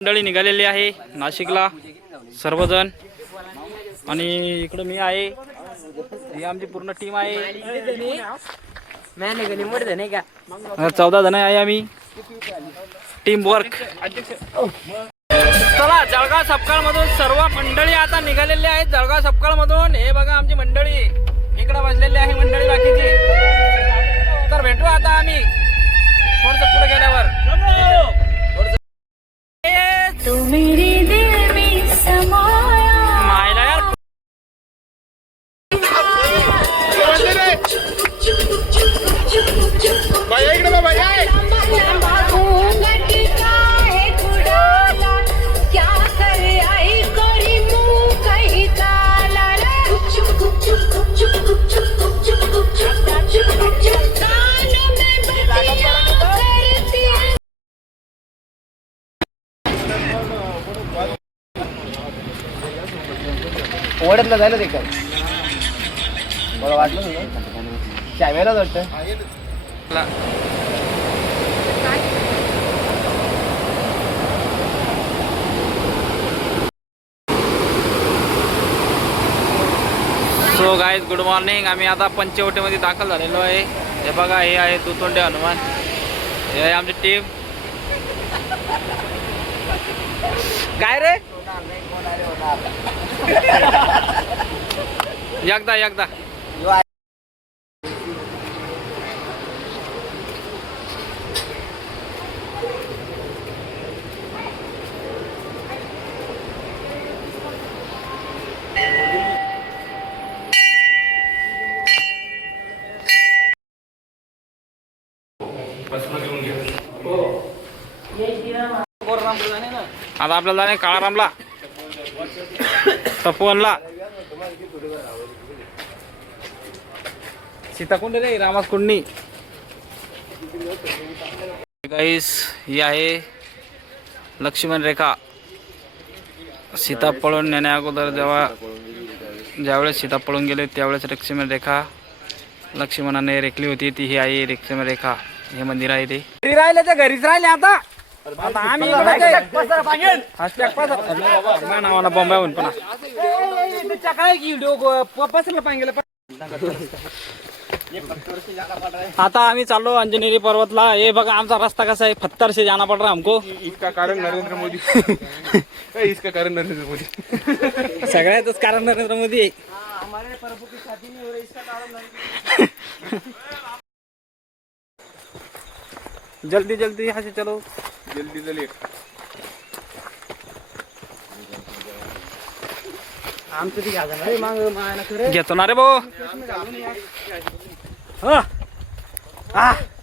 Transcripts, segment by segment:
मंडळी निघालेली आहे नाशिकला सर्वजण आणि इकडे मी आहे, ही आमची पूर्ण टीम आहे. 14 जण आहे आम्ही, टीम वर्क. चला जळगाव सपकाळ मधून सर्व मंडळी आता निघालेली आहेत. जळगाव सपकाळ मधून हे बघा आमची मंडळी इकडे बसलेली आहे, मंडळी बाकीची. तर भेटू आता आम्ही थोडस पुढे गेल्यावर. तू मेरे दिल में समाया मायला यार क्या करे आई कोरी मुंह कहीं काला कानों में बत्तियां करती है. ओढतला जायला ते काय मला वाटलं ना शाम्याला वाटतं. So guys good morning. आम्ही आता पंचवटीमध्ये दाखल झालेलो आहे. हे बघा हे आहे दुतोंडे हनुमान, हे आहे आमची टीम. काय रे एकदा आता आपल्याला जाणे काळारामला, तपोवनला. सीताकुंड रे, रामास कुंडनी. गाईस ही आहे लक्ष्मण रेखा. सीता पळून नेण्या अगोदर ज्यावेळेस सीता पळून गेले त्यावेळेस लक्ष्मण रेखा लक्ष्मणाने रेखली होती, ती ही आहे लक्ष्मण रेखा. हे मंदिर आहे ते. राहिले ते घरीच राहिले. आता आम्ही नावाला बॉम्बाहून पण आता आम्ही चाललो अंजनेरी पर्वतला. हे बघा आमचा रस्ता कसा आहे, पत्थर से जाना पड़ रहा हमको. इसका कारण नरेंद्र मोदी. इसका कारण नरेंद्र मोदी. सगळ्यातच कारण नरेंद्र मोदी आहे. जल्दी जल्दी यहाँ से चलो, जल्दी जल्दी. घेतो ना रे भाऊ.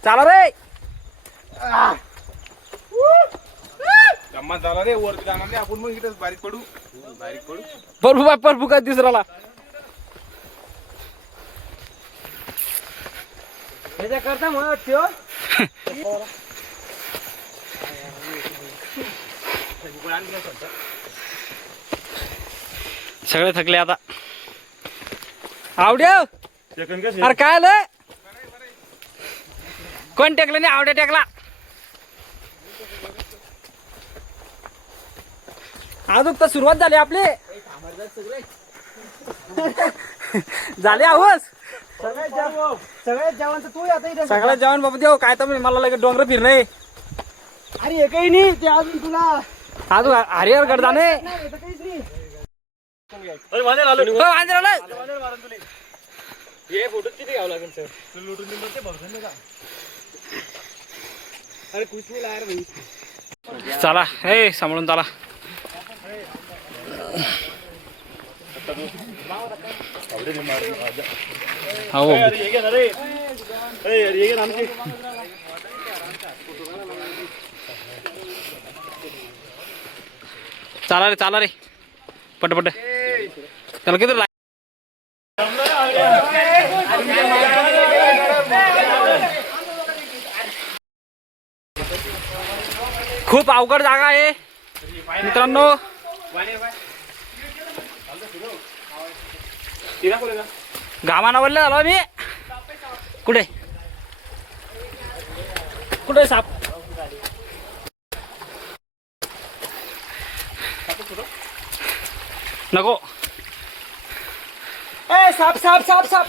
चाला रे. गम्मत झाला रे. वरती जाणार नाही आपण, मग इथेच बारीक पडू. परफू काय दुसराला. करता मग ठेव. सगळे थकले आता. आवड्या अरे काय आलं, कोण टेकलं नाही, आवड्या टेकला. अजून तर सुरुवात झाली आपली. झाले आहोस सगळ्यात जेवण तर तू आता इथे. सगळ्यात जेवण बाबा देऊ काय तर मला लगे डोंगर फिरणे. अरे एकही नाही ते अजून तुला. अजून हरिहरगड जाणे. फोटो किती घ्यावं लागेल सर? लुटून ते बघून का. अरे कुछ नाही यार भाई. चला हे सांभाळून चला. हो चाला रे पटपट. त्याला किती खूप अवघड जागा आहे मित्रांनो. घामाना बोलले झालो मी. कुठे कुठे साप नको. साप साप साप साप.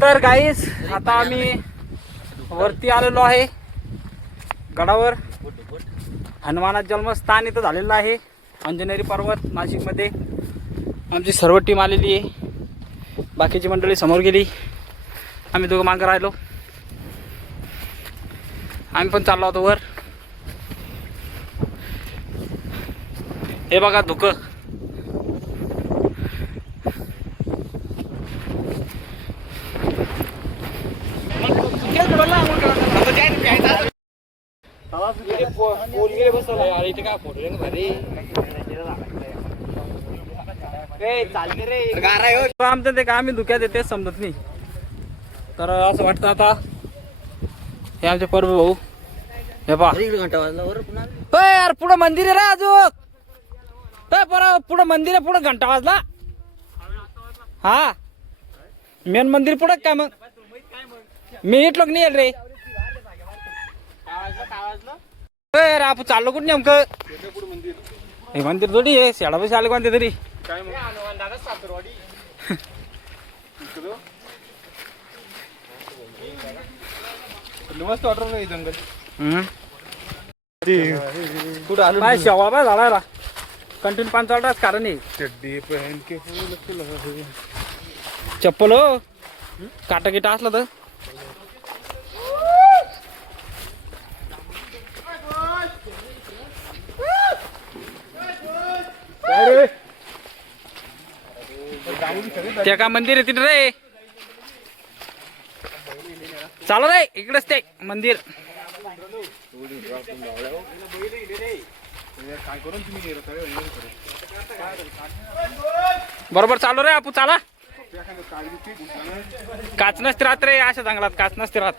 तर गाईस आता आम्ही वरती आलेलो आहे गडावर. हनुमानाचं जन्मस्थान इथं झालेलं आहे. अंजनेरी पर्वत नाशिकमध्ये. आमची सर्व टीम आलेली आहे. बाकीची मंडळी समोर गेली. आम्ही दोघं मागं राहिलो. आम्ही पण चाललो होतो वर. हे बघा धुकं. आमचं ते का आम्ही धुक्यात येते समजत नाही. तर असं वाटतं आता हे आमचे पर्व भाऊ. हे पहा यार पुढं मंदिर आहे रे अजून. पुढं मंदिर आहे. पुढं घंटा वाजला. हा मेन मंदिर पुढं काय मग. मी इटलोक नाही येईल रे. यार आपण चाललो कुठं नेमकं. हे मंदिर थोडी आहे. शेडा पैसे आले कोणते तरी. मस्त वाटत नाही जंगल. कुठं आलो काय शेवा बाय झाला कंटिन्यू 5 तास कारण नाही. चड्डी पहन के चप्पल हो काटा किटा असला तर. ते का मंदिर आहे तिथे रे. चालू रे इकडेच ते मंदिर. बरोबर चालू रे आपू चाला. काच नसते राहत रे अशा जंगलात. काच नसते राहत.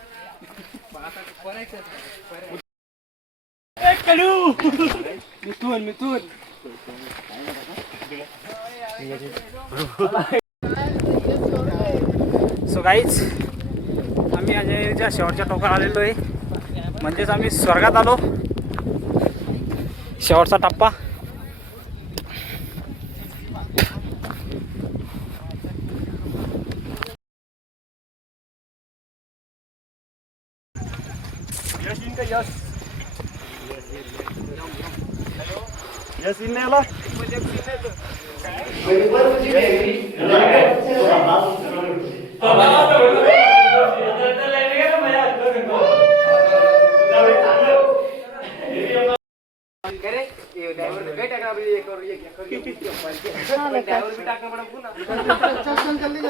सो गाईज आम्ही अंजनेरीच्या शेवटच्या टोकाला आलेलो आहे. म्हणजेच आम्ही स्वर्गात आलो. शेवटचा टप्पा. यस इन आला. जल्दी